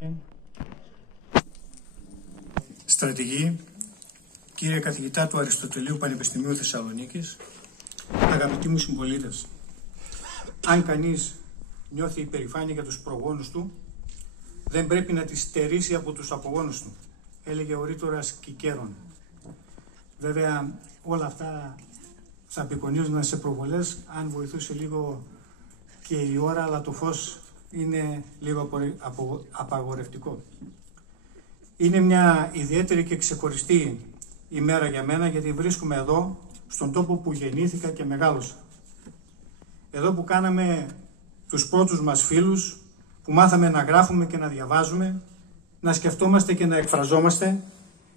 Δήμαρχε, στρατηγοί, κύριε καθηγητά του Αριστοτελείου Πανεπιστημίου Θεσσαλονίκης, αγαπητοί μου συμπολίτες, αν κανείς νιώθει υπερηφάνεια για τους προγόνους του, δεν πρέπει να τις στερήσει από τους απογόνους του, έλεγε ο ρήτορας Κικέρον. Βέβαια, όλα αυτά θα απεικονίζονταν σε προβολές, αν βοηθούσε λίγο και η ώρα, αλλά το φως είναι λίγο απαγορευτικό. Είναι μια ιδιαίτερη και ξεχωριστή ημέρα για μένα, γιατί βρίσκομαι εδώ, στον τόπο που γεννήθηκα και μεγάλωσα. Εδώ που κάναμε τους πρώτους μας φίλους, που μάθαμε να γράφουμε και να διαβάζουμε, να σκεφτόμαστε και να εκφραζόμαστε,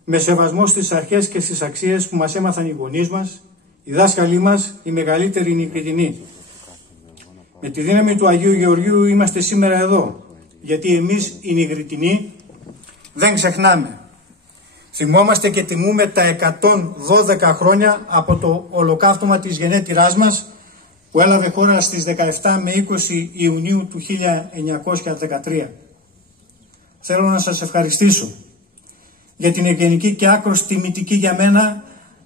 με σεβασμό στις αρχές και στις αξίες που μας έμαθαν οι γονείς μας, οι δάσκαλοι μας, οι μεγαλύτεροι νικητινοί. Με τη δύναμη του Αγίου Γεωργίου είμαστε σήμερα εδώ, γιατί εμείς οι νικητινοί δεν ξεχνάμε. Θυμόμαστε και τιμούμε τα 112 χρόνια από το ολοκαύτωμα της γενέτειράς μας, που έλαβε χώρα στις 17 με 20 Ιουνίου του 1913. Θέλω να σας ευχαριστήσω για την ευγενική και άκρως τιμητική για μένα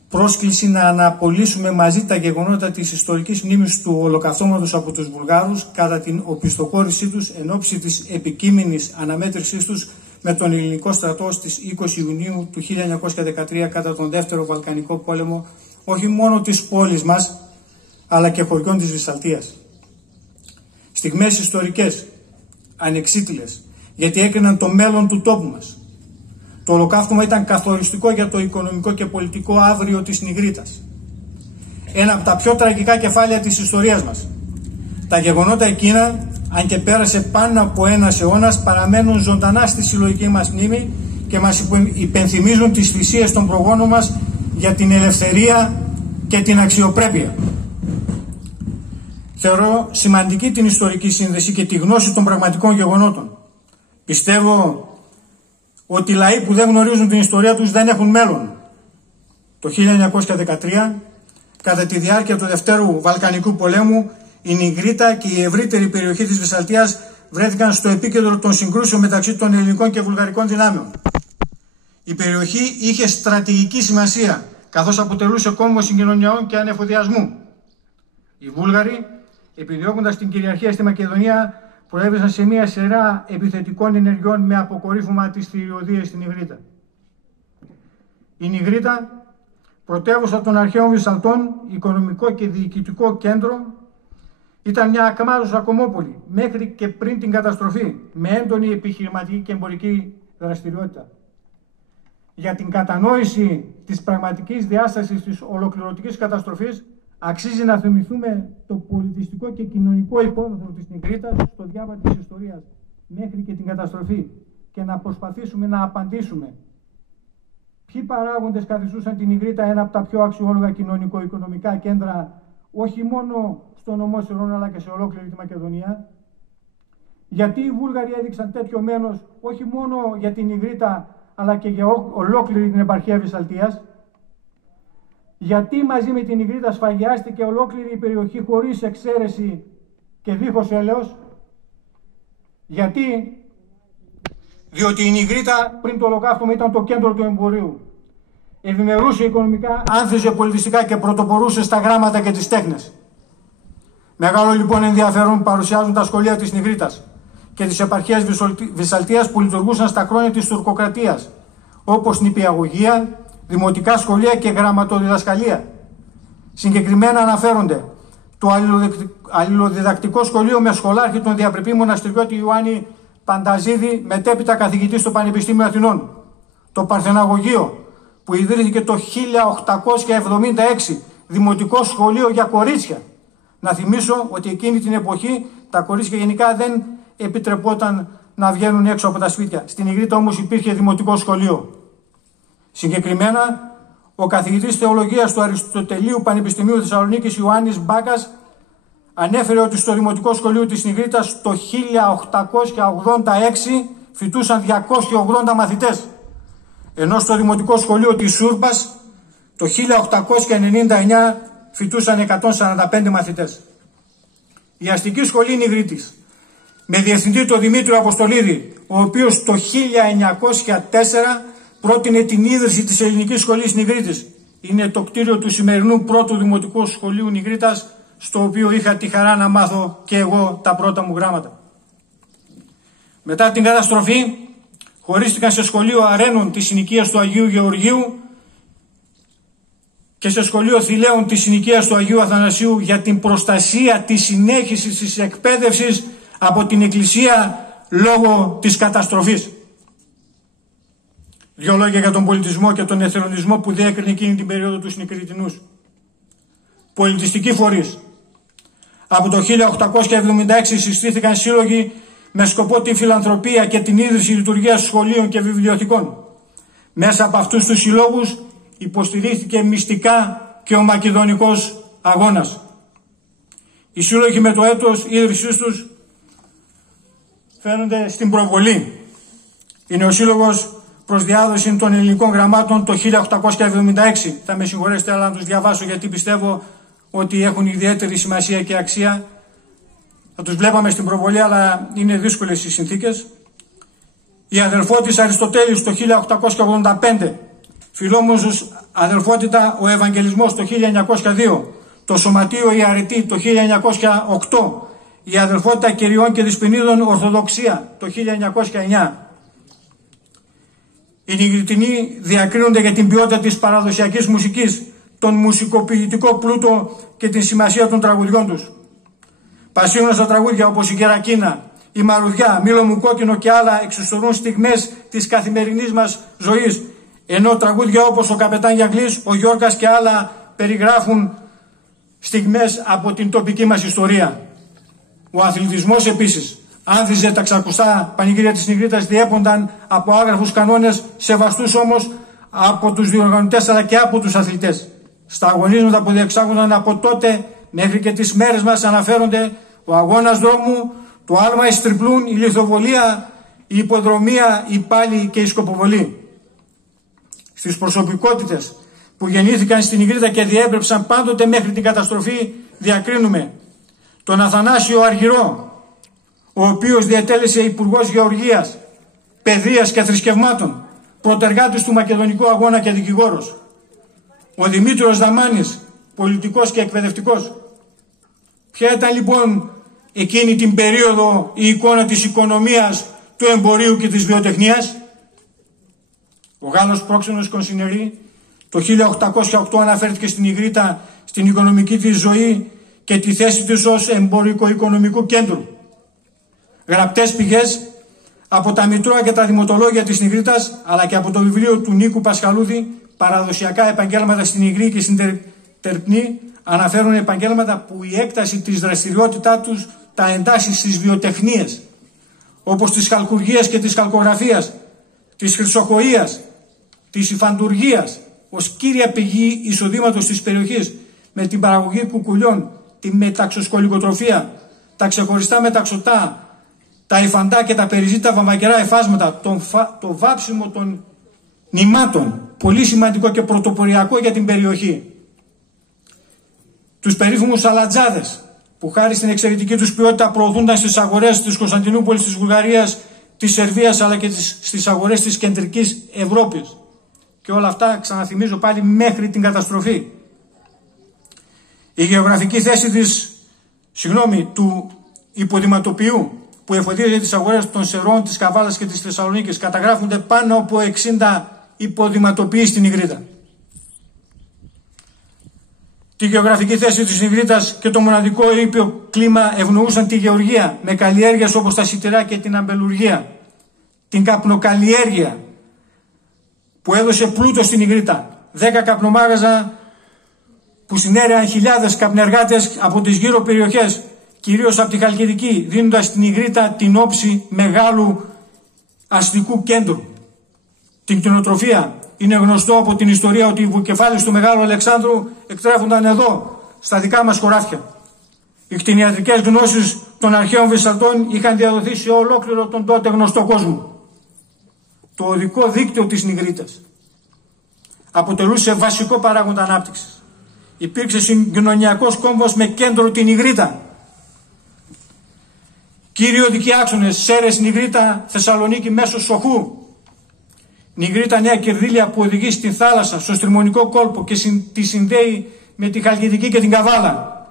πρόσκληση να αναπολύσουμε μαζί τα γεγονότα της ιστορικής μνήμης του ολοκαυτώματος από τους Βουλγάρους κατά την οπισθοχώρησή τους εν ώψη της επικείμενης αναμέτρησής τους με τον ελληνικό στρατό στις 20 Ιουνίου του 1913 κατά τον Δεύτερο Βαλκανικό Πόλεμο, όχι μόνο της πόλης μας, αλλά και χωριών της Βυσσαλτίας. Στιγμές ιστορικές, ανεξίτηλες, γιατί έκριναν το μέλλον του τόπου μας. Το ολοκαύτωμα ήταν καθοριστικό για το οικονομικό και πολιτικό αύριο της Νιγρίτας. Ένα από τα πιο τραγικά κεφάλαια της ιστορίας μας. Τα γεγονότα εκείνα, αν και πέρασε πάνω από ένας αιώνας, παραμένουν ζωντανά στη συλλογική μας μνήμη και μας υπενθυμίζουν τις θυσίες των προγόνων μας για την ελευθερία και την αξιοπρέπεια. Θεωρώ σημαντική την ιστορική σύνδεση και τη γνώση των πραγματικών γεγονότων. Πιστεύω ότι οι λαοί που δεν γνωρίζουν την ιστορία τους δεν έχουν μέλλον. Το 1913, κατά τη διάρκεια του Δευτέρου Βαλκανικού Πολέμου, η Νιγρίτα και η ευρύτερη περιοχή της Βυσσαλτίας βρέθηκαν στο επίκεντρο των συγκρούσεων μεταξύ των ελληνικών και βουλγαρικών δυνάμεων. Η περιοχή είχε στρατηγική σημασία, καθώς αποτελούσε κόμβο συγκοινωνιών και ανεφοδιασμού. Οι Βούλγαροι, επιδιώκοντας την κυριαρχία στη Μακεδονία, προέβησαν σε μια σειρά επιθετικών ενεργειών με αποκορύφωμα τις θηριωδίες στην Νιγρίτα. Η Νιγρίτα, πρωτεύουσα των αρχαίων Βυσσαλτών, οικονομικό και διοικητικό κέντρο, ήταν μια ακμάρουσα κομμόπολη μέχρι και πριν την καταστροφή, με έντονη επιχειρηματική και εμπορική δραστηριότητα. Για την κατανόηση της πραγματικής διάστασης της ολοκληρωτικής καταστροφής, αξίζει να θυμηθούμε το πολιτιστικό και κοινωνικό υπόβαθρο της Νιγρίτας στο διάβα της ιστορίας μέχρι και την καταστροφή και να προσπαθήσουμε να απαντήσουμε ποιοι παράγοντες καθιστούσαν την Νιγρίτα ένα από τα πιο αξιόλογα κοινωνικο-οικονομικά κέντρα όχι μόνο στο νομό Συρών αλλά και σε ολόκληρη τη Μακεδονία. Γιατί οι Βούλγαροι έδειξαν τέτοιο μένος όχι μόνο για την Νιγρίτα αλλά και για ολόκληρη την επαρχία Βυσσαλτίας. Γιατί μαζί με την Νιγρίτα σφαγιάστηκε ολόκληρη η περιοχή χωρίς εξαίρεση και δίχως έλεος. Γιατί? Διότι η Νιγρίτα πριν το ολοκαύτωμα ήταν το κέντρο του εμπορίου. Ευημερούσε οικονομικά, άνθιζε πολιτιστικά και πρωτοπορούσε στα γράμματα και τις τέχνες. Μεγάλο λοιπόν ενδιαφέρον παρουσιάζουν τα σχολεία της Νιγρίτας και της επαρχίας Βυσσαλτίας που λειτουργούσαν στα χρόνια της τουρκοκρατίας, όπως νηπιαγωγεία, δημοτικά σχολεία και γραμματοδιδασκαλία. Συγκεκριμένα αναφέρονται το αλληλοδιδακτικό σχολείο με σχολάρχη τον διαπρεπή μοναστηριώτη Ιωάννη Πανταζίδη, μετέπειτα καθηγητή στο Πανεπιστήμιο Αθηνών. Το Παρθεναγωγείο που ιδρύθηκε το 1876, δημοτικό σχολείο για κορίτσια. Να θυμίσω ότι εκείνη την εποχή τα κορίτσια γενικά δεν επιτρεπόταν να βγαίνουν έξω από τα σπίτια. Στην Νιγρίτα όμως υπήρχε δημοτικό σχολείο. Συγκεκριμένα, ο καθηγητής θεολογίας του Αριστοτελείου Πανεπιστημίου Θεσσαλονίκης Ιωάννης Μπάκας ανέφερε ότι στο δημοτικό σχολείο της Νιγρίτας το 1886 φοιτούσαν 280 μαθητές, ενώ στο δημοτικό σχολείο της Σούρπας το 1899 φοιτούσαν 145 μαθητές. Η αστική σχολή Νιγρίτης, με διευθυντή τον Δημήτριο Αποστολίδη, ο οποίος το 1904 πρότεινε την ίδρυση της Ελληνικής Σχολής Νιγρίτης. Είναι το κτίριο του σημερινού πρώτου Δημοτικού Σχολείου Νιγρίτας, στο οποίο είχα τη χαρά να μάθω και εγώ τα πρώτα μου γράμματα. Μετά την καταστροφή χωρίστηκαν σε σχολείο Αρένων της συνοικίας του Αγίου Γεωργίου και σε σχολείο Θηλαίων της συνοικίας του Αγίου Αθανασίου για την προστασία της συνέχισης της εκπαίδευσης από την Εκκλησία λόγω της καταστροφής. Δύο λόγια για τον πολιτισμό και τον εθελοντισμό που διέκρινε εκείνη την περίοδο τους Νικριτινούς. Πολιτιστικοί φορείς. Από το 1876 συστήθηκαν σύλλογοι με σκοπό τη φιλανθρωπία και την ίδρυση λειτουργίας σχολείων και βιβλιοθηκών. Μέσα από αυτούς τους συλλόγους υποστηρίχθηκε μυστικά και ο Μακεδονικός Αγώνας. Οι σύλλογοι με το έτος ίδρυσής τους φαίνονται στην προβολή. Είναι ο Σύλλογος προς διάδοση των ελληνικών γραμμάτων το 1876. Θα με συγχωρέσετε, αλλά να τους διαβάσω γιατί πιστεύω ότι έχουν ιδιαίτερη σημασία και αξία. Θα τους βλέπαμε στην προβολή, αλλά είναι δύσκολες οι συνθήκες. Η αδελφότης Αριστοτέλης το 1885. Φιλόμουσος αδελφότητα ο Ευαγγελισμός το 1902. Το Σωματείο η Αρετή το 1908. Η αδελφότητα Κυριών και Δυσποινίδων Ορθοδοξία το 1909. Οι Νιγριτινοί διακρίνονται για την ποιότητα της παραδοσιακής μουσικής, τον μουσικοποιητικό πλούτο και την σημασία των τραγουδιών τους. Πασίγνωστα τραγούδια όπως η Κερακίνα, η Μαρουδιά, Μήλο μου κόκκινο και άλλα εξιστορούν στιγμές της καθημερινής μας ζωής, ενώ τραγούδια όπως ο Καπετάν Γιαγκλής, ο Γιώργας και άλλα περιγράφουν στιγμές από την τοπική μας ιστορία. Ο αθλητισμός επίσης άνθιζε τα ξακουστά πανηγύρια της Νιγρίτας, διέπονταν από άγραφους κανόνες, σεβαστούς όμως από τους διοργανωτές αλλά και από τους αθλητές. Στα αγωνίσματα που διεξάγονταν από τότε μέχρι και τις μέρες μας αναφέρονται ο αγώνας δρόμου, το άλμα εις τριπλούν, η λιθοβολία, η υποδρομία, η πάλη και η σκοποβολή. Στις προσωπικότητες που γεννήθηκαν στην Νιγρίτα και διέπρεψαν πάντοτε μέχρι την καταστροφή διακρίνουμε τον Αθανάσιο Αργυρό, ο οποίος διετέλεσε υπουργός Γεωργίας, Παιδείας και Θρησκευμάτων, πρωτεργάτης του Μακεδονικού Αγώνα και δικηγόρος. Ο Δημήτριος Δαμάνης, πολιτικός και εκπαιδευτικός. Ποια ήταν λοιπόν εκείνη την περίοδο η εικόνα της οικονομίας, του εμπορίου και της βιοτεχνίας? Ο Γάλλος πρόξενος Κονσινερή το 1808 αναφέρθηκε στην Νιγρίτα στην οικονομική της ζωή και τη θέση της ως εμπορικο-οικονομικού κέντρου. Γραπτές πηγές από τα Μητρώα και τα Δημοτολόγια της Νιγρίτας, αλλά και από το βιβλίο του Νίκου Πασχαλούδη, παραδοσιακά επαγγέλματα στην Νιγρή και στην Τερπνή, αναφέρουν επαγγέλματα που η έκταση της δραστηριότητά τους τα εντάσσει στις βιοτεχνίες, όπως της χαλκουργίας και της χαλκογραφίας, της χρυσοχοΐας, της υφαντουργίας, ως κύρια πηγή εισοδήματος της περιοχής, με την παραγωγή κουκουλιών, τη μεταξοσκολικοτροφία, τα ξεχωριστά μεταξωτά, τα υφαντά και τα περιζήτα βαμβακερά εφάσματα, το βάψιμο των νημάτων, πολύ σημαντικό και πρωτοποριακό για την περιοχή. Τους περίφημους σαλατζάδες, που χάρη στην εξαιρετική τους ποιότητα προωθούνταν στις αγορές της Κωνσταντινούπολης, της Βουλγαρίας, της Σερβίας, αλλά και στις αγορές της κεντρικής Ευρώπης. Και όλα αυτά, ξαναθυμίζω πάλι, μέχρι την καταστροφή. Η γεωγραφική θέση του υποδηματοποιού, που εφοδίαζε τις αγορές των Σερών, της Καβάλας και της Θεσσαλονίκης, καταγράφονται πάνω από 60 υποδηματοποιοί στην Νιγρίτα. Τη γεωγραφική θέση της Νιγρίτας και το μοναδικό ήπιο κλίμα ευνοούσαν τη γεωργία, με καλλιέργειες όπως τα σιτηρά και την αμπελουργία, την καπνοκαλλιέργεια που έδωσε πλούτο στην Νιγρίτα. 10 καπνομάγαζα που συνέρεαν χιλιάδες καπνεργάτες από τις γύρω περιοχές, κυρίως από τη Χαλκιδική, δίνοντας στην Νιγρίτα την όψη μεγάλου αστικού κέντρου. Την κτηνοτροφία. Είναι γνωστό από την ιστορία ότι οι βουκεφάλες του Μεγάλου Αλεξάνδρου εκτρέφονταν εδώ, στα δικά μας χωράφια. Οι κτηνιατρικές γνώσεις των αρχαίων Βυσσαλτών είχαν διαδοθεί σε ολόκληρο τον τότε γνωστό κόσμο. Το οδικό δίκτυο της Νιγρίτας αποτελούσε βασικό παράγοντα ανάπτυξης. Υπήρξε συγκοινωνιακός κόμβος με κέντρο την Νιγρίτα. Κύριοι οδικοί άξονες, Σέρες, Νιγρίτα, Θεσσαλονίκη, μέσω Σοχού. Νιγρίτα, Νέα Κερδίλια, που οδηγεί στην θάλασσα, στο στριμονικό κόλπο και τη συνδέει με τη Χαλκιδική και την Καβάλα.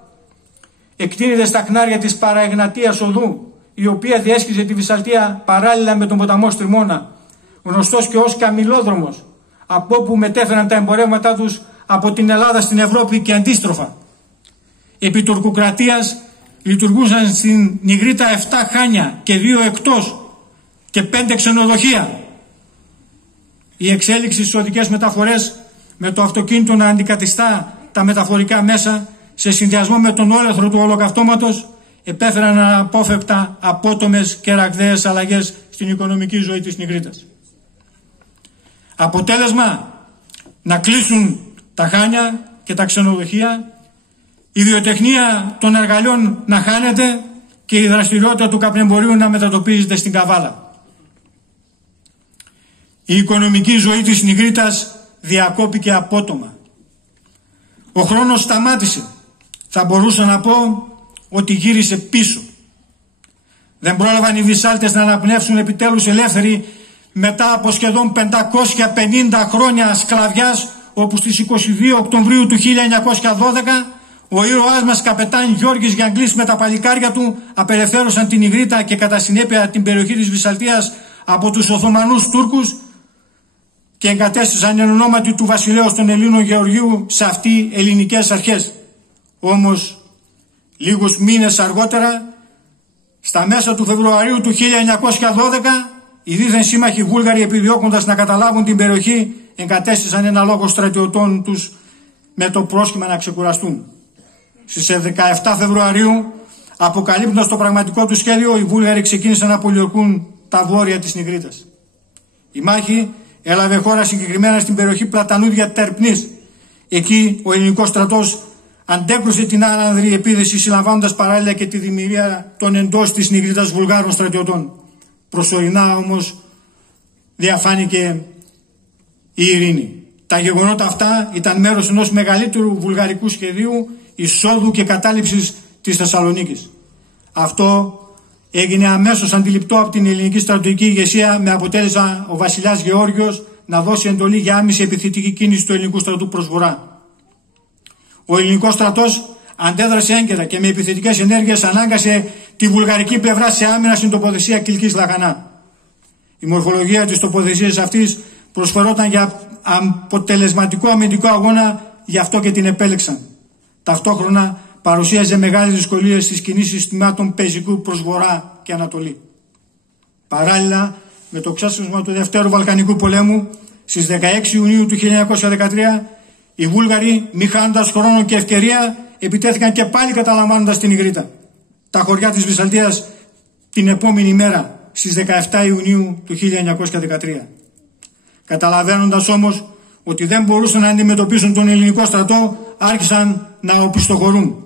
Εκτείνεται στα χνάρια της Παραεγνατίας οδού, η οποία διέσχιζε τη Βυσσαλτία παράλληλα με τον ποταμό Στριμώνα, γνωστός και ως Καμιλόδρομος, από όπου μετέφεραν τα εμπορεύματά τους από την Ελλάδα στην Ευρώπη και αντίστροφα. Επί τουρκοκρατίας λειτουργούσαν στην Νιγρίτα 7 χάνια και 2 εκτός και 5 ξενοδοχεία. Η εξέλιξη στις οδικές μεταφορές, με το αυτοκίνητο να αντικαθιστά τα μεταφορικά μέσα, σε συνδυασμό με τον όλεθρο του ολοκαυτώματος, επέφεραν αναπόφευκτα απότομες και ραγδαίες αλλαγές στην οικονομική ζωή της Νιγρίτας. Αποτέλεσμα, να κλείσουν τα χάνια και τα ξενοδοχεία, η βιοτεχνία των εργαλειών να χάνεται και η δραστηριότητα του καπνεμπορίου να μετατοπίζεται στην Καβάλα. Η οικονομική ζωή της Νιγρίτας διακόπηκε απότομα. Ο χρόνος σταμάτησε. Θα μπορούσα να πω ότι γύρισε πίσω. Δεν πρόλαβαν οι Βυσσάλτες να αναπνεύσουν επιτέλους ελεύθεροι μετά από σχεδόν 550 χρόνια σκλαβιάς, όπου στις 22 Οκτωβρίου του 1912 ο ήρωάς μας καπετάν Γιώργης Γιαγκλής με τα παλικάρια του απελευθέρωσαν την Νιγρίτα και κατά συνέπεια την περιοχή της Βυσσαλτίας από τους Οθωμανούς Τούρκους και εγκατέστησαν εν ονόματι του βασιλέως των Ελλήνων Γεωργίου σε αυτή ελληνικές αρχές. Όμως λίγους μήνες αργότερα, στα μέσα του Φεβρουαρίου του 1912, οι δίθεν σύμμαχοι Βούλγαροι, επιδιώκοντας να καταλάβουν την περιοχή, εγκατέστησαν ένα λόγο στρατιωτών τους με το πρόσχημα να ξεκουραστούν. Στις 17 Φεβρουαρίου, αποκαλύπτοντας το πραγματικό του σχέδιο, οι Βούλγαροι ξεκίνησαν να πολιορκούν τα βόρεια της Νιγρίτας. Η μάχη έλαβε χώρα συγκεκριμένα στην περιοχή Πλατανούδια Τερπνής. Εκεί ο ελληνικός στρατός αντέκρουσε την άναδρη επίθεση, συλλαμβάνοντας παράλληλα και τη δημιουργία των εντός της Νιγρίτας Βουλγάρων στρατιωτών. Προσωρινά όμως διαφάνηκε η ειρήνη. Τα γεγονότα αυτά ήταν μέρος ενός μεγαλύτερου βουλγαρικού σχεδίου εισόδου και κατάληψης της Θεσσαλονίκης. Αυτό έγινε αμέσως αντιληπτό από την ελληνική στρατιωτική ηγεσία, με αποτέλεσμα ο βασιλιάς Γεώργιος να δώσει εντολή για άμεση επιθετική κίνηση του ελληνικού στρατού προς βορρά. Ο ελληνικός στρατός αντέδρασε έγκαιρα και με επιθετικές ενέργειες ανάγκασε τη βουλγαρική πλευρά σε άμυνα στην τοποθεσία Κιλκής Λαχανά. Η μορφολογία της τοποθεσίας αυτής προσφερόταν για αποτελεσματικό αμυντικό αγώνα, γι' αυτό και την επέλεξαν. Ταυτόχρονα παρουσίαζε μεγάλες δυσκολίες στις κινήσεις τμήματων πεζικού προς βορρά και ανατολή. Παράλληλα με το ξέσπασμα του Δευτέρου Βαλκανικού Πολέμου, στις 16 Ιουνίου του 1913, οι Βούλγαροι, μη χάνοντας χρόνο και ευκαιρία, επιτέθηκαν και πάλι καταλαμβάνοντας την Νιγρίτα, τα χωριά της Βυσσαλτίας, την επόμενη μέρα, στις 17 Ιουνίου του 1913. Καταλαβαίνοντας όμως ότι δεν μπορούσαν να αντιμετωπίσουν τον ελληνικό στρατό, άρχισαν να οπισθοχωρούν.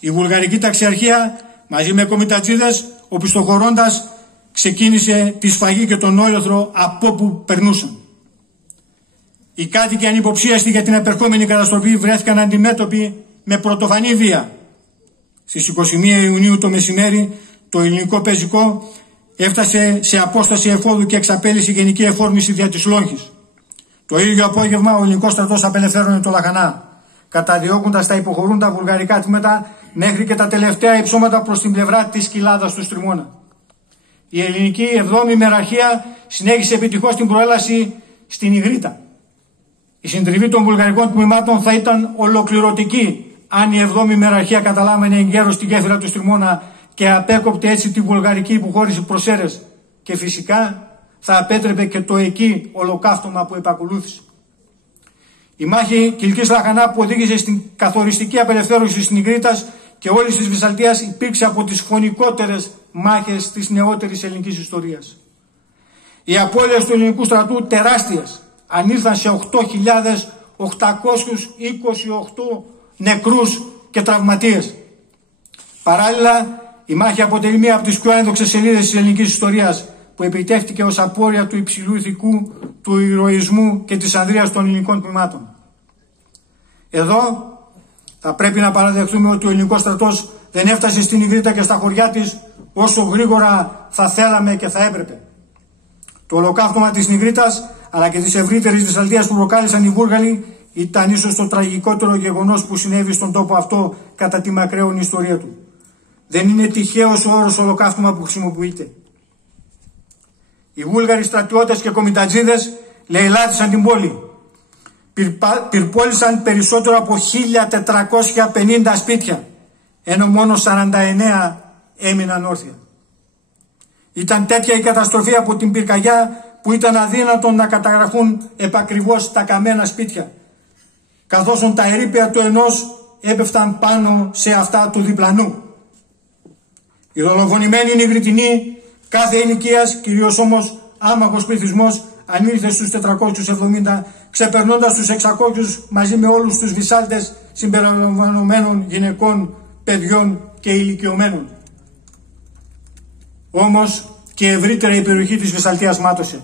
Η βουλγαρική ταξιαρχία μαζί με κομιτατζίδες, οπισθοχωρώντας, ξεκίνησε τη σφαγή και τον όλεθρο από όπου περνούσαν. Οι κάτοικοι ανυποψίαστοι για την επερχόμενη καταστροφή βρέθηκαν αντιμέτωποι με πρωτοφανή βία. Στις 21 Ιουνίου το μεσημέρι το ελληνικό πεζικό έφτασε σε απόσταση εφόδου και εξαπέλυσε γενική εφόρμηση δια της Λόγχης. Το ίδιο απόγευμα ο ελληνικός στρατός απελευθέρωνε το Λαχανά, καταδιώκοντας τα υποχωρούντα βουλγαρικά τμήματα μέχρι και τα τελευταία υψώματα προς την πλευρά της κοιλάδας του Στριμώνα. Η ελληνική 7η μεραρχία συνέχισε επιτυχώς την προέλαση στην Νιγρίτα. Η συντριβή των βουλγαρικών τμήματων θα ήταν ολοκληρωτική αν η 7η μεραρχία καταλάμβανε εγκαίρως τη γέφυρα του Στριμώνα και απέκοπτε έτσι τη βουλγαρική υποχώρηση προς Σέρες, και φυσικά θα απέτρεπε και το εκεί ολοκαύτωμα που επακολούθησε. Η μάχη Κιλκής Λαχανά, που οδήγησε στην καθοριστική απελευθέρωση της Νιγρίτας και όλης της Βυσσαλτίας, υπήρξε από τις φωνικότερες μάχες της νεότερης ελληνικής ιστορίας. Οι απώλειες του ελληνικού στρατού τεράστιες, ανήλθαν σε 8.828 νεκρούς και τραυματίες. Παράλληλα, η μάχη αποτελεί μία από τις πιο ένδοξες σελίδες της ελληνικής ιστορίας, που επιτεύχθηκε ως απόρρια του υψηλού ηθικού, του ηρωισμού και της ανδρείας των ελληνικών τμήματων. Εδώ θα πρέπει να παραδεχτούμε ότι ο ελληνικός στρατός δεν έφτασε στην Ιγρήτα και στα χωριά της όσο γρήγορα θα θέλαμε και θα έπρεπε. Το ολοκαύτωμα της Νιγρήτας αλλά και της ευρύτερης δυσαλτίας που προκάλεσαν οι Βούργαλοι ήταν ίσως το τραγικότερο γεγονός που συνέβη στον τόπο αυτό κατά τη μακραίωνη ιστορία του. Δεν είναι τυχαίος ο όρος ολοκαύτωμα που χρησιμοποιείται. Οι Βούλγαροι στρατιώτες και κομιτατζίδες λαιλάτισαν την πόλη. Πυρπόλησαν περισσότερο από 1450 σπίτια, ενώ μόνο 49 έμειναν όρθια. Ήταν τέτοια η καταστροφή από την πυρκαγιά που ήταν αδύνατον να καταγραφούν επακριβώς τα καμένα σπίτια, καθώς τα ερείπια του ενός έπεφταν πάνω σε αυτά του διπλανού. Οι δολοφονημένοι Νιγριτινοί κάθε ηλικίας, κυρίως όμως άμαχος πληθυσμός, ανήλθε στους 470, ξεπερνώντας τους 600 μαζί με όλους τους Βυσάλτες συμπεριλαμβανομένων γυναικών, παιδιών και ηλικιωμένων. Όμως και ευρύτερα η περιοχή της Βυσσαλτίας μάτωσε.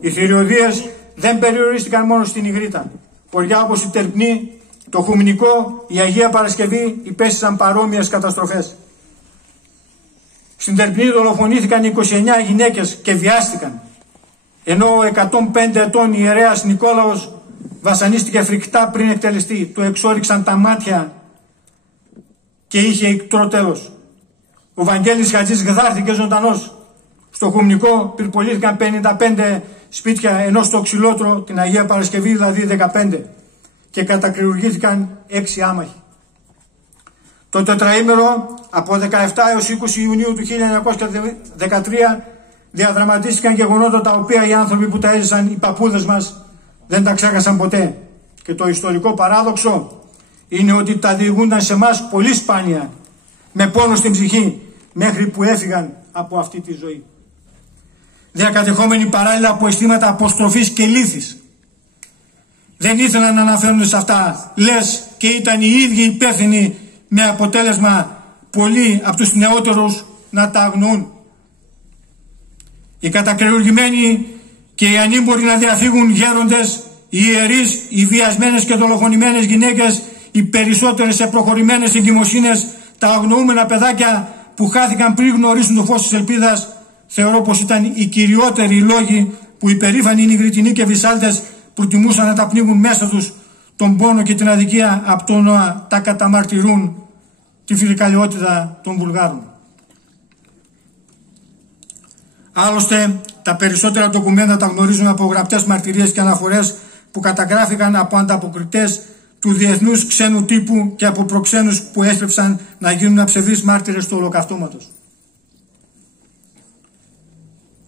Οι θηριωδίες δεν περιορίστηκαν μόνο στην Ιγρήτα. Χωριά όπως η Τερπνή, το Χουμνικό, η Αγία Παρασκευή υπέστησαν παρόμοιες καταστροφές. Στην Τερπνή δολοφονήθηκαν 29 γυναίκες και βιάστηκαν, ενώ ο 105 ετών ιερέας Νικόλαος βασανίστηκε φρικτά πριν εκτελεστεί. Του εξόριξαν τα μάτια και είχε ικτρό τέλος. Ο Βαγγέλης Χατζής γδάρθηκε ζωντανός. Στο Χουμνικό πυρπολήθηκαν 55 σπίτια, ενώ στο Ξυλότρο, την Αγία Παρασκευή δηλαδή 15, και κατακριουργήθηκαν 6 άμαχοι. Το τετραήμερο από 17 έως 20 Ιουνίου του 1913 διαδραματίστηκαν γεγονότα τα οποία οι άνθρωποι που τα έζησαν, οι παππούδες μας, δεν τα ξέχασαν ποτέ. Και το ιστορικό παράδοξο είναι ότι τα διηγούνταν σε εμάς πολύ σπάνια, με πόνο στην ψυχή, μέχρι που έφυγαν από αυτή τη ζωή. Διακατεχόμενοι παράλληλα από αισθήματα αποστροφής και λύθης. Δεν ήθελαν να αναφέρονται σε αυτά, λες και ήταν οι ίδιοι υπεύθυνοι, με αποτέλεσμα πολλοί από τους νεότερους να τα αγνοούν. Οι κατακρεουργημένοι και οι ανήμποροι να διαφύγουν γέροντες, οι ιερείς, οι βιασμένες και δολοφονημένες γυναίκες, οι περισσότερες σε προχωρημένες εγκυμοσύνες, τα αγνοούμενα παιδάκια που χάθηκαν πριν γνωρίσουν το φως της ελπίδας, θεωρώ πως ήταν οι κυριότεροι λόγοι που οι περήφανοι Νιγριτινοί και Βυσσάλτες προτιμούσαν να τα πνίγουν μέσα τους τον πόνο και την αδικία από το να τα καταμαρτυρούν τη φιλικαλιότητα των Βουλγάρων. Άλλωστε, τα περισσότερα ντοκουμέντα τα γνωρίζουμε από γραπτές μαρτυρίες και αναφορές που καταγράφηκαν από ανταποκριτές του διεθνούς ξένου τύπου και από προξένους που έστρεψαν να γίνουν αψευδείς μάρτυρες του ολοκαυτώματος.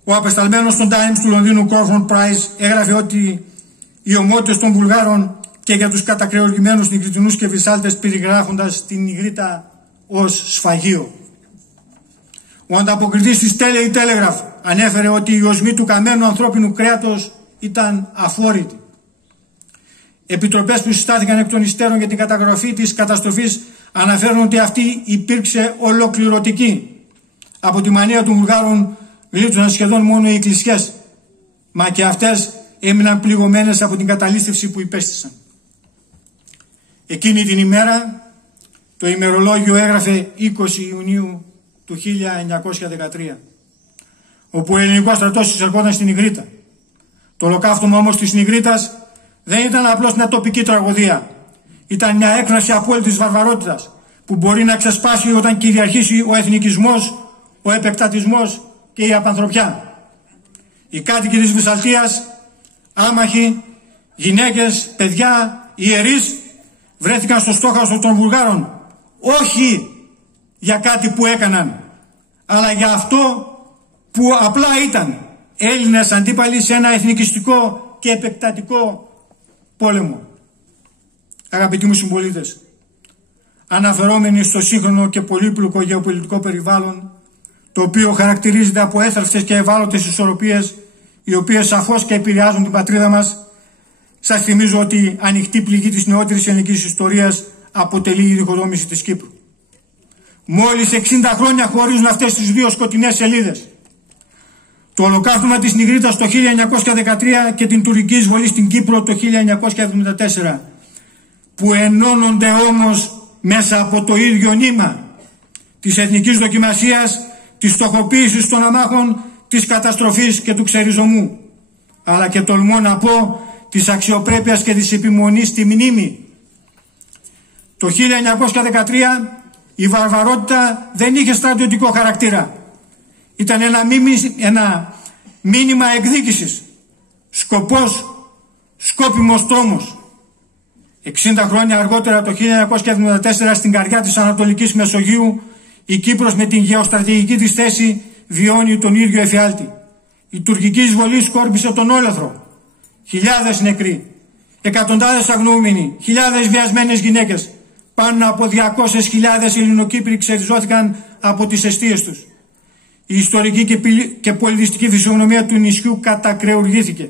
Ο απεσταλμένος των Times του Λονδίνου Crawford Price έγραφε ότι οι ομότητες των Βουλγάρων και για τους κατακρεουργημένους Νιγριτινούς και Βυσσάλτες περιγράφοντας την Ιγρήτα ως σφαγείο. Ο ανταποκριτής της Daily Telegraph ανέφερε ότι οι οσμοί του καμένου ανθρώπινου κρέατος ήταν αφόρητοι. Επιτροπές που συστάθηκαν εκ των υστέρων για την καταγραφή της καταστροφής αναφέρουν ότι αυτή υπήρξε ολοκληρωτική. Από τη μανία των Βουλγάρων γλίτωσαν σχεδόν μόνο οι εκκλησιές, μα και αυτές έμειναν πληγωμένες από την καταλήστευση που υπέστησαν. Εκείνη την ημέρα το ημερολόγιο έγραφε 20 Ιουνίου του 1913, όπου ο ελληνικός στρατός εισερχόταν στην Ιγρήτα. Το ολοκαύτωμα όμως της Ιγρήτας δεν ήταν απλώς μια τοπική τραγωδία. Ήταν μια έκφραση απόλυτης βαρβαρότητας που μπορεί να ξεσπάσει όταν κυριαρχήσει ο εθνικισμός, ο επεκτατισμός και η απανθρωπιά. Οι κάτοικοι της Βυσσαλτίας, άμαχοι, γυναίκες, παιδιά, ιερείς, βρέθηκαν στο στόχαστρο των Βουλγάρων, όχι για κάτι που έκαναν, αλλά για αυτό που απλά ήταν Έλληνες αντίπαλοι σε ένα εθνικιστικό και επεκτατικό πόλεμο. Αγαπητοί μου συμπολίτες, αναφερόμενοι στο σύγχρονο και πολύπλοκο γεωπολιτικό περιβάλλον, το οποίο χαρακτηρίζεται από έθραυστες και ευάλωτες ισορροπίες, οι οποίες σαφώς και επηρεάζουν την πατρίδα μας, σας θυμίζω ότι ανοιχτή πληγή της νεότερης ελληνικής ιστορίας αποτελεί η διχοτόμηση της Κύπρου. Μόλις 60 χρόνια χωρίζουν αυτές τις δύο σκοτεινές σελίδες. Το ολοκαύτωμα της Νιγρήτας το 1913 και την τουρκική εισβολή στην Κύπρο το 1974, που ενώνονται όμως μέσα από το ίδιο νήμα, της εθνικής δοκιμασίας, της στοχοποίησης των αμάχων, της καταστροφής και του ξεριζωμού, αλλά και τολμώ να πω της αξιοπρέπειας και της επιμονής στη μνήμη. Το 1913 η βαρβαρότητα δεν είχε στρατιωτικό χαρακτήρα. Ήταν ένα μήνυμα εκδίκησης, σκοπός, σκόπιμος τρόμος. 60 χρόνια αργότερα, το 1974, στην καρδιά της Ανατολικής Μεσογείου, η Κύπρος με την γεωστρατηγική της θέση βιώνει τον ίδιο εφιάλτη. Η τουρκική εισβολή σκόρπισε τον όλεθρο. Χιλιάδες νεκροί, εκατοντάδες αγνοούμενοι, χιλιάδες βιασμένες γυναίκες. Πάνω από 200.000 Ελληνοκύπροι ξεριζώθηκαν από τις εστίες τους. Η ιστορική και πολιτιστική φυσιογνωμία του νησιού κατακρεουργήθηκε.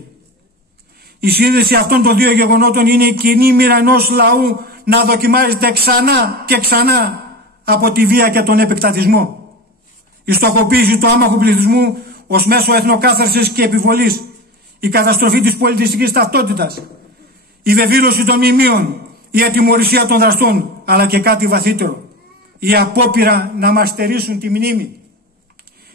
Η σύνδεση αυτών των δύο γεγονότων είναι η κοινή μοίρα ενός λαού να δοκιμάζεται ξανά και ξανά από τη βία και τον επεκτατισμό. Η στοχοποίηση του άμαχου πληθυσμού ως μέσο εθνοκάθαρσης και επιβολής, η καταστροφή της πολιτιστικής ταυτότητας, η βεβήλωση των μνημείων, η ατιμωρησία των δραστών, αλλά και κάτι βαθύτερο, η απόπειρα να μας στερήσουν τη μνήμη.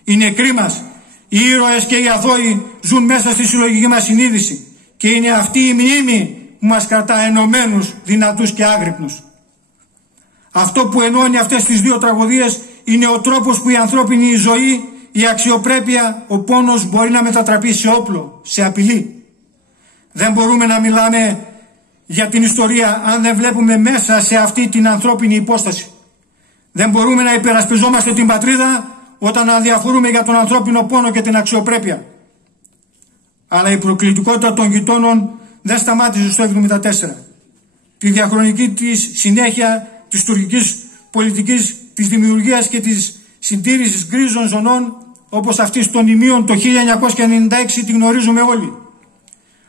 Οι νεκροί μας, οι ήρωες και οι αθώοι ζουν μέσα στη συλλογική μας συνείδηση και είναι αυτή η μνήμη που μας κρατά ενωμένους, δυνατούς και άγρυπνους. Αυτό που ενώνει αυτές τις δύο τραγωδίες είναι ο τρόπος που η ανθρώπινη ζωή, η αξιοπρέπεια, ο πόνος μπορεί να μετατραπεί σε όπλο, σε απειλή. Δεν μπορούμε να μιλάμε για την ιστορία αν δεν βλέπουμε μέσα σε αυτή την ανθρώπινη υπόσταση. Δεν μπορούμε να υπερασπιζόμαστε την πατρίδα όταν αδιαφορούμε για τον ανθρώπινο πόνο και την αξιοπρέπεια. Αλλά η προκλητικότητα των γειτόνων δεν σταμάτησε στο 1974. Τη διαχρονική της συνέχεια της τουρκικής πολιτικής, της δημιουργίας και της συντήρησης γκρίζων ζωνών όπως αυτή των Ιμίων το 1996 τη γνωρίζουμε όλοι.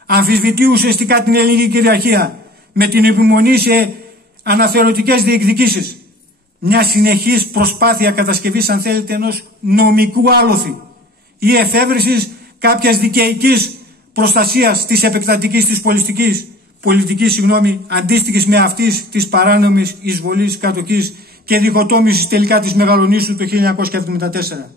Αμφισβητεί ουσιαστικά την ελληνική κυριαρχία με την επιμονή σε αναθεωρητικές διεκδικήσεις. Μια συνεχής προσπάθεια κατασκευής, αν θέλετε, ενός νομικού άλοθη ή εφεύρεσης κάποιας δικαιικής προστασίας της επεκτατικής της πολιτικής αντίστοιχης με αυτής της παράνομης εισβολής, κατοχής και διχοτόμησης τελικά της Μεγαλονήσου το 1974.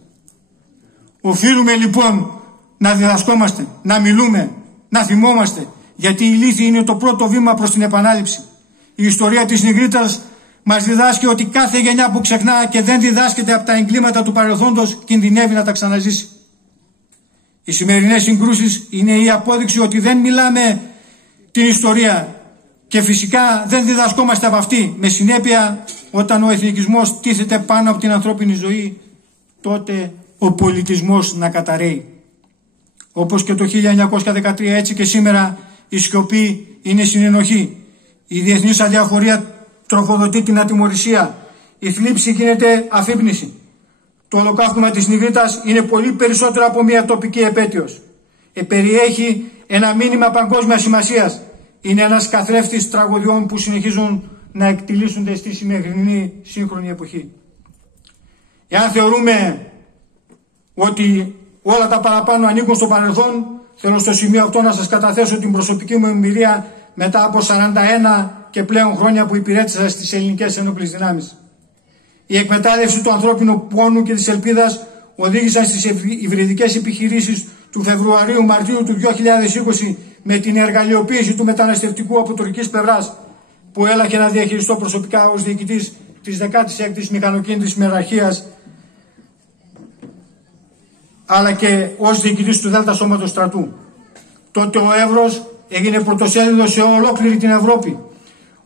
Οφείλουμε λοιπόν να διδασκόμαστε, να μιλούμε, να θυμόμαστε, γιατί η λύθη είναι το πρώτο βήμα προς την επανάληψη. Η ιστορία της Νιγρίτας μας διδάσκει ότι κάθε γενιά που ξεχνά και δεν διδάσκεται από τα εγκλήματα του παρελθόντος κινδυνεύει να τα ξαναζήσει. Οι σημερινές συγκρούσεις είναι η απόδειξη ότι δεν μιλάμε την ιστορία και φυσικά δεν διδασκόμαστε από αυτή. Με συνέπεια, όταν ο εθνικισμός τίθεται πάνω από την ανθρώπινη ζωή, τότε ο πολιτισμός να καταρρέει. Όπως και το 1913, έτσι και σήμερα η σιωπή είναι συνενοχή. Η διεθνής αδιαφορία τροφοδοτεί την ατιμωρησία. Η θλίψη γίνεται αφύπνιση. Το ολοκαύτωμα της Νιγρίτας είναι πολύ περισσότερο από μια τοπική επέτειος. Περιέχει ένα μήνυμα παγκόσμιας σημασίας. Είναι ένας καθρέφτης τραγωδιών που συνεχίζουν να εκτιλήσονται στη σημερινή σύγχρονη εποχή. Εάν θεωρούμε ότι όλα τα παραπάνω ανήκουν στο παρελθόν, θέλω στο σημείο αυτό να σας καταθέσω την προσωπική μου εμπειρία μετά από 41 και πλέον χρόνια που υπηρέτησα στις ελληνικές ενόπλες δυνάμεις. Η εκμετάλλευση του ανθρώπινου πόνου και της ελπίδας οδήγησαν στις υβριδικές επιχειρήσεις του Φεβρουαρίου-Μαρτίου του 2020 με την εργαλειοποίηση του μεταναστευτικού από τουρκικής πλευράς που έλαχε να διαχειριστώ προσωπικά ως διοικητής της 16ης Μηχανοκίνητης Μεραρχίας αλλά και ως διοικητής του Δέλτα Σώματος Στρατού. Τότε ο Εύρος έγινε πρωτοσέλιδο σε ολόκληρη την Ευρώπη.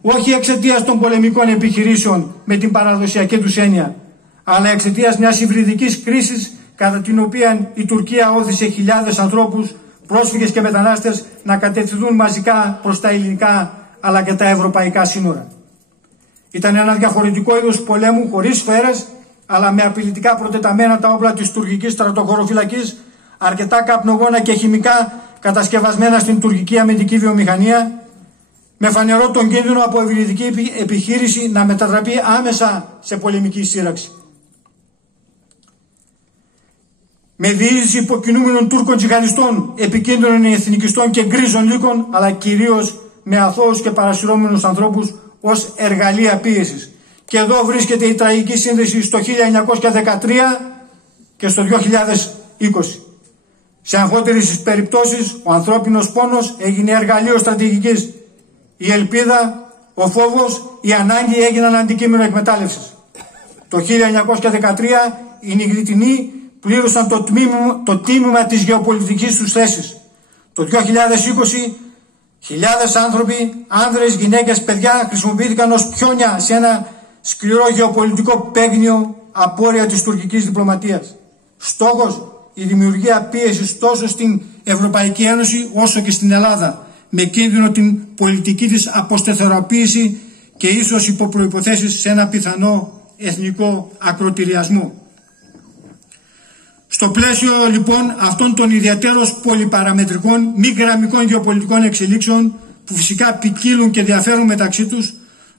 Όχι εξαιτίας των πολεμικών επιχειρήσεων με την παραδοσιακή τους έννοια, αλλά εξαιτίας μιας υβριδικής κρίσης κατά την οποία η Τουρκία όθησε χιλιάδες ανθρώπους, πρόσφυγες και μετανάστες να κατευθυνθούν μαζικά προς τα ελληνικά αλλά και τα ευρωπαϊκά σύνορα. Ήταν ένα διαφορετικό είδος πολέμου χωρίς σφαίρες, αλλά με απειλητικά προτεταμένα τα όπλα της τουρκικής στρατοχωροφυλακής, αρκετά καπνογόνα και χημικά κατασκευασμένα στην τουρκική αμυντική βιομηχανία, με φανερό τον κίνδυνο από υβριδική επιχείρηση να μετατραπεί άμεσα σε πολεμική σύραξη. Με διείσδυση υποκινούμενων Τούρκων τζιχαδιστών, επικίνδυνων εθνικιστών και γκρίζων λύκων, αλλά κυρίως με αθώους και παρασυρώμενους ανθρώπους ως εργαλεία πίεσης Και εδώ βρίσκεται η τραγική σύνδεση στο 1913 και στο 2020. Σε αμφότερες περιπτώσεις ο ανθρώπινος πόνος έγινε εργαλείο στρατηγικής. Η ελπίδα, ο φόβος, η ανάγκη έγιναν αντικείμενο εκμετάλλευσης. Το 1913 οι Νιγριτινοί πλήρωσαν το τίμημα της γεωπολιτικής τους θέσης. Το 2020 χιλιάδες άνθρωποι, άνδρες, γυναίκες, παιδιά χρησιμοποιήθηκαν ως πιόνια σε ένα σκληρό γεωπολιτικό παίγνιο απόρρια της τουρκικής διπλωματίας. Στόχος η δημιουργία πίεσης τόσο στην Ευρωπαϊκή Ένωση όσο και στην Ελλάδα, με κίνδυνο την πολιτική της αποστεθεροποίηση και ίσως υπό προϋποθέσεις σε ένα πιθανό εθνικό ακροτηριασμό. Στο πλαίσιο λοιπόν αυτών των ιδιαίτερως πολυπαραμετρικών μη γραμμικών γεωπολιτικών εξελίξεων που φυσικά ποικίλουν και διαφέρουν μεταξύ τους,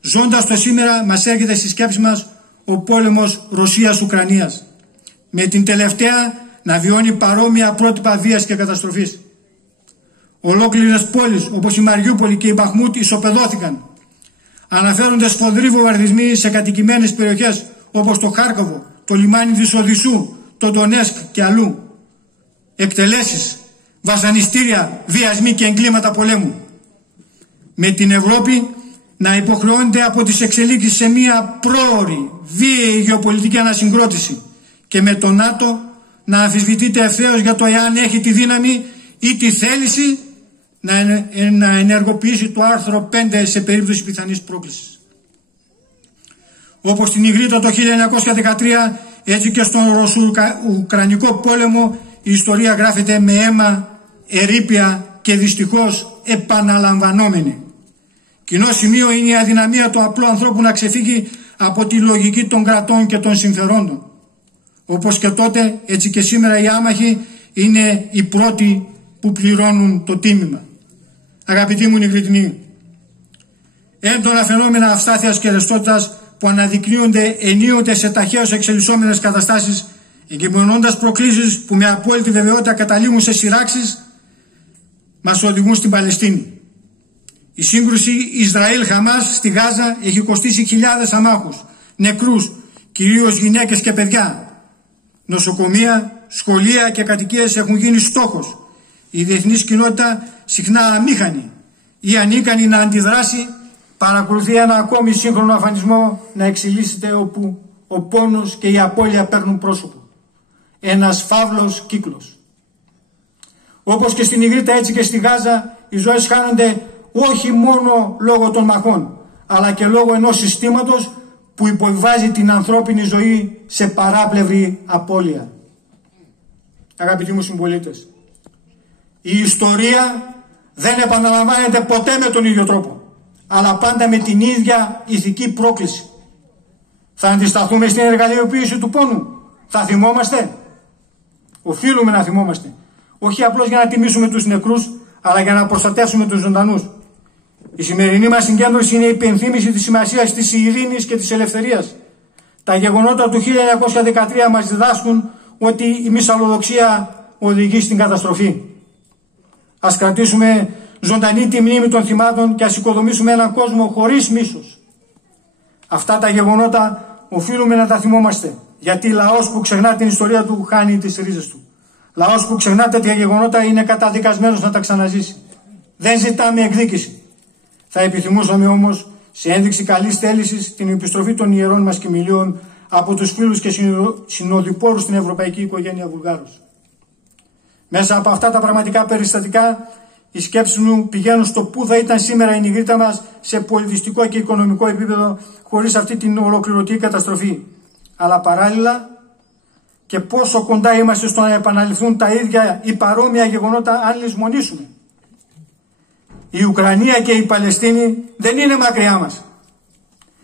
ζώντας το σήμερα μας έρχεται στη σκέψη μας ο πόλεμος Ρωσίας-Ουκρανίας, με την τελευταία να βιώνει παρόμοια πρότυπα βίας και καταστροφής. Ολόκληρες πόλεις όπως η Μαριούπολη και η Μπαχμούτ ισοπεδώθηκαν. Αναφέρονται σφοδροί βομβαρδισμοί σε κατοικημένες περιοχές όπως το Χάρκοβο, το λιμάνι της Οδυσσού, το Ντονέσκ και αλλού. Εκτελέσεις, βασανιστήρια, βιασμοί και εγκλήματα πολέμου. Με την Ευρώπη να υποχρεώνεται από τις εξελίξεις σε μια πρόωρη, βίαιη γεωπολιτική ανασυγκρότηση και με το ΝΑΤΟ να αμφισβητείται ευθέως για το εάν έχει τη δύναμη ή τη θέληση να ενεργοποιήσει το άρθρο 5 σε περίπτωση πιθανής πρόκλησης. Όπως στην Ιγρήτα το 1913, έτσι και στον Ρωσο-Ουκρανικό πόλεμο η ιστορία γράφεται με αίμα, ερείπια και δυστυχώς επαναλαμβανόμενη. Κοινό σημείο είναι η αδυναμία του απλού ανθρώπου να ξεφύγει από τη λογική των κρατών και των συμφερόντων. Όπως και τότε, έτσι και σήμερα οι άμαχοι είναι οι πρώτοι που πληρώνουν το τίμημα. Αγαπητοί μου Νιγριτινοί, έντονα φαινόμενα αυστάθειας και ρευστότητας που αναδεικνύονται ενίοτε σε ταχαίως εξελισσόμενες καταστάσεις, εγκυμονώντας προκλήσεις που με απόλυτη βεβαιότητα καταλήγουν σε σειράξεις, μας οδηγούν στην Παλαιστίνη. Η σύγκρουση Ισραήλ-Χαμάς στη Γάζα έχει κοστίσει χιλιάδες αμάχους, νεκρούς, κυρίως γυναίκες και παιδιά. Νοσοκομεία, σχολεία και κατοικίες έχουν γίνει στόχος. Η διεθνής κοινότητα συχνά αμήχανη ή ανίκανη να αντιδράσει, παρακολουθεί ένα ακόμη σύγχρονο αφανισμό να εξελίσσεται όπου ο πόνος και η απώλεια παίρνουν πρόσωπο. Ένας φαύλος κύκλος. Όπως και στην Ιγρήτα έτσι και στη Γάζα οι ζωές χάνονται όχι μόνο λόγω των μαχών, αλλά και λόγω ενός συστήματος που υποβιβάζει την ανθρώπινη ζωή σε παράπλευρη απώλεια. Αγαπητοί μου συμπολίτες, η ιστορία δεν επαναλαμβάνεται ποτέ με τον ίδιο τρόπο, αλλά πάντα με την ίδια ηθική πρόκληση. Θα αντισταθούμε στην εργαλειοποίηση του πόνου? Θα θυμόμαστε? Οφείλουμε να θυμόμαστε. Όχι απλώς για να τιμήσουμε τους νεκρούς, αλλά για να προστατεύσουμε τους ζωντανούς. Η σημερινή μας συγκέντρωση είναι η υπενθύμηση της σημασίας της ειρήνης και της ελευθερίας. Τα γεγονότα του 1913 μας διδάσκουν ότι η μυσαλλοδοξία οδηγεί στην καταστροφή. Ας κρατήσουμε ζωντανή τη μνήμη των θυμάτων και ας οικοδομήσουμε έναν κόσμο χωρίς μίσος. Αυτά τα γεγονότα οφείλουμε να τα θυμόμαστε, γιατί λαός που ξεχνά την ιστορία του χάνει τις ρίζες του. Λαός που ξεχνά τέτοια γεγονότα είναι καταδικασμένος να τα ξαναζήσει. Δεν ζητάμε εκδίκηση. Θα επιθυμούσαμε όμως, σε ένδειξη καλής θέλησης, την επιστροφή των ιερών μας κοιμηλίων από τους φίλους και συνοδοιπόρους στην ευρωπαϊκή οικογένεια Βουλγάρους. Μέσα από αυτά τα πραγματικά περιστατικά, οι σκέψεις μου πηγαίνουν στο πού θα ήταν σήμερα η Νιγρήτα μας σε πολιτιστικό και οικονομικό επίπεδο χωρίς αυτή την ολοκληρωτική καταστροφή. Αλλά παράλληλα, και πόσο κοντά είμαστε στο να επαναληφθούν τα ίδια ή παρόμοια γεγονότα αν λησμονήσουμε. Η Ουκρανία και η Παλαιστίνη δεν είναι μακριά μας.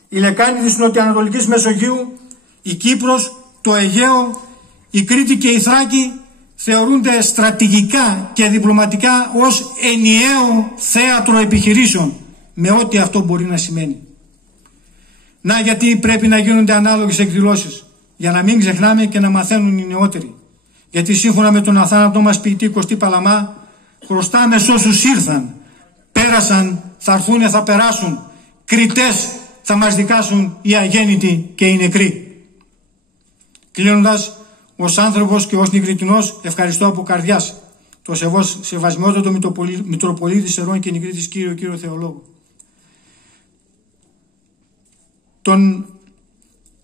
Η λεκάνη της νοτιοανατολικής Μεσογείου, η Κύπρος, το Αιγαίο, η Κρήτη και η Θράκη θεωρούνται στρατηγικά και διπλωματικά ως ενιαίο θέατρο επιχειρήσεων, με ό,τι αυτό μπορεί να σημαίνει. Να γιατί πρέπει να γίνονται ανάλογες εκδηλώσεις, για να μην ξεχνάμε και να μαθαίνουν οι νεότεροι. Γιατί σύμφωνα με τον αθάνατό μας ποιητή Κωστή Παλαμά, χρωστάμε σ' όσους ήρθαν, πέρασαν, θα έρθουνε, θα περάσουν, κριτές θα μας δικάσουν οι αγέννητοι και οι νεκροί. Κλείνοντας, ως άνθρωπος και ως Νικριτινός, ευχαριστώ από καρδιάς το σεβασμιότατο Μητροπολίτη Σερών και Νικρίτης κύριο Θεολόγο,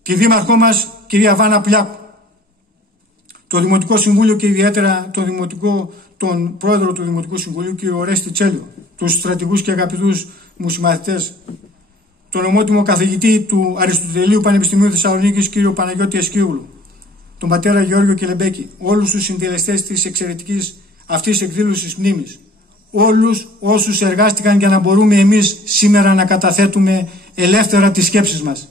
τη δήμαρχό μας κυρία Βάνα Πλιάκου, το Δημοτικό Συμβούλιο και ιδιαίτερα τον πρόεδρο του Δημοτικού Συμβουλίου κύριο Ορέστη Τσέλιο, τους στρατηγούς και αγαπητούς μου συμμαθητές, τον ομότιμο καθηγητή του Αριστοτελείου Πανεπιστημίου Θεσσαλονίκης κύριο Παναγιώτη Εσκίουλου, τον πατέρα Γεώργιο Κελεμπέκη, όλους τους συντελεστές της εξαιρετικής αυτής εκδήλωσης μνήμης, όλους όσους εργάστηκαν για να μπορούμε εμείς σήμερα να καταθέτουμε ελεύθερα τις σκέψεις μας,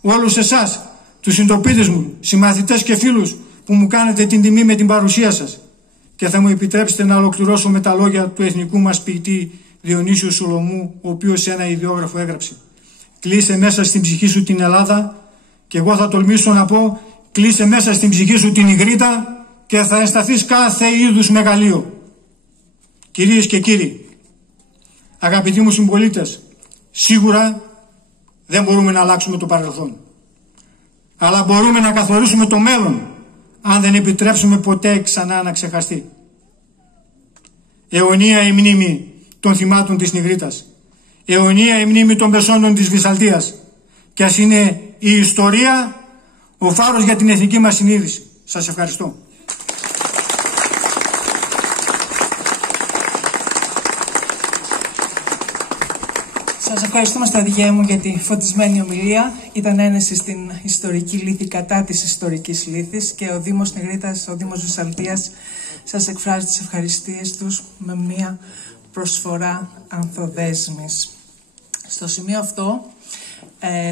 όλους εσάς, τους συντοπίτες μου, συμμαθητές και φίλους που μου κάνετε την τιμή με την παρουσία σας, και θα μου επιτρέψετε να ολοκληρώσω με τα λόγια του εθνικού μας ποιητή Διονύσιου Σολομού, ο οποίος σε ένα ιδιόγραφο έγραψε: «Κλείσε μέσα στην ψυχή σου την Ελλάδα», και εγώ θα τολμήσω να πω: «Κλείσε μέσα στην ψυχή σου την Ιγρήτα και θα αισθανθείς κάθε είδους μεγαλείο». Κυρίες και κύριοι, αγαπητοί μου συμπολίτες, σίγουρα δεν μπορούμε να αλλάξουμε το παρελθόν, αλλά μπορούμε να καθορίσουμε το μέλλον αν δεν επιτρέψουμε ποτέ ξανά να ξεχαστεί. Αιωνία η μνήμη των θυμάτων της Νιγρήτας, αιωνία η μνήμη των πεσόντων της Βυσσαλτίας, και ας είναι η ιστορία ο φάρος για την εθνική μας συνείδηση. Σας ευχαριστώ. Σας ευχαριστούμε, στρατηγέ μου, για τη φωτισμένη ομιλία. Ήταν ένεση στην ιστορική λύθη κατά της ιστορικής λύθης, και ο Δήμος Νιγρήτας, ο Δήμος Βυσσαλτίας, σας εκφράζει τις ευχαριστίες τους με μια προσφορά ανθοδέσμης. Στο σημείο αυτό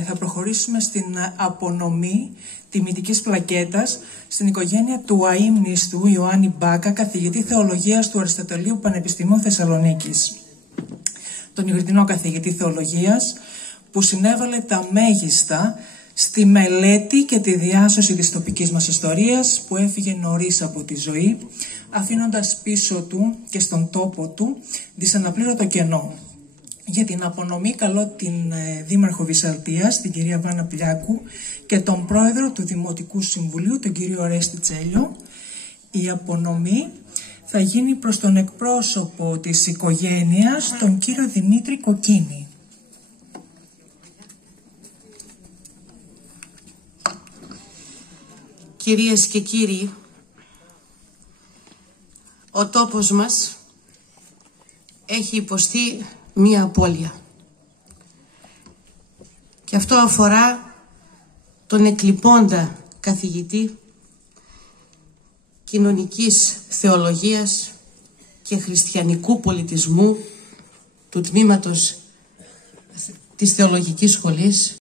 θα προχωρήσουμε στην απονομή τιμητικής πλακέτας στην οικογένεια του αείμνηστου Ιωάννη Μπάκα, καθηγητή θεολογίας του Αριστοτελείου Πανεπιστημίου Θεσσαλονίκης. Τον Ιγρητινό καθηγητή θεολογίας που συνέβαλε τα μέγιστα στη μελέτη και τη διάσωση της τοπικής μας ιστορίας, που έφυγε νωρίς από τη ζωή, αφήνοντας πίσω του και στον τόπο του δυσαναπλήρωτο κενό. Για την απονομή καλώ την Δήμαρχο Βυσσαλτίας, την κυρία Βάνα Πλιάκου, και τον Πρόεδρο του Δημοτικού Συμβουλίου, τον κύριο Ορέστη Τσέλιο. Η απονομή θα γίνει προς τον εκπρόσωπο της οικογένειας, τον κύριο Δημήτρη Κοκκίνη. Κυρίες και κύριοι, ο τόπος μας έχει υποστεί μία απώλεια. Και αυτό αφορά τον εκλειπώντα καθηγητή κοινωνικής θεολογίας και χριστιανικού πολιτισμού του τμήματος της Θεολογικής Σχολής